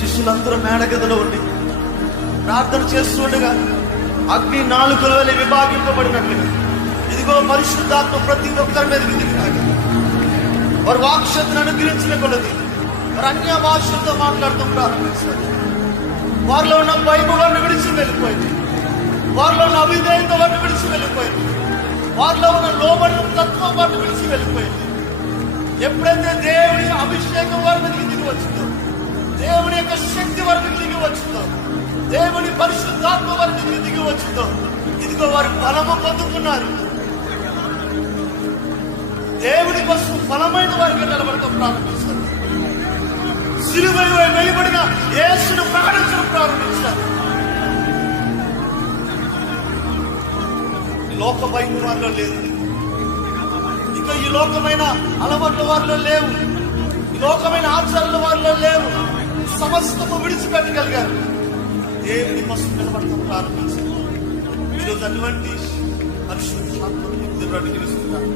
శిష్యులందరూ మేడగదిలో ఉండి ప్రార్థన చేస్తుండగా అగ్ని నాలుగుల వల్ల విభాగింపబడినట్లుగా ఇదిగో పరిశుద్ధాత్మ ప్రతి ఒక్కరి మీద దిగిరాగా వారు వాక్షతను అనుగ్రహించిన కొలది వారు అన్య భాషలతో మాట్లాడటం ప్రారంభించారు వారిలో ఉన్న వైభవాన్ని విడిచి వెళ్ళిపోయింది. వారిలో ఉన్న అవిధేయత వాటిని విడిచి వెళ్ళిపోయింది. వారిలో ఉన్న లోబడిన తత్వం వాటిని విడిచి వెళ్ళిపోయింది. ఎప్పుడైతే దేవుని అభిషేకం వారి మీద దిగి వచ్చిందో దేవుని యొక్క శక్తి వారి దిగి వచ్చిందో దేవుని పరిశుద్ధాత్మ వారి దిగి వచ్చిందో ఇదిగో వారు బలము పొందుకున్నారు. దేవుని కోసం బలమైన వారికి నిలబడటం ప్రారంభిస్తారు. సిలువై వేయబడిన యేసును ప్రకటించడం ప్రారంభించారు లోక భయం వారిలో లేదు ఇంకా ఈ లోకమైన అలవాట్ల వారిలో లేవు. ఈ లోకమైన ఆచరణ వారిలో లేవు. సమస్తము విడిచిపెట్టగలిగారు. దేవుని కోసం నిలబడటం ప్రారంభించారు ఈరోజు అటువంటి పరిశుద్ధాత్మను మీరు అనుగ్రహిస్తున్నారు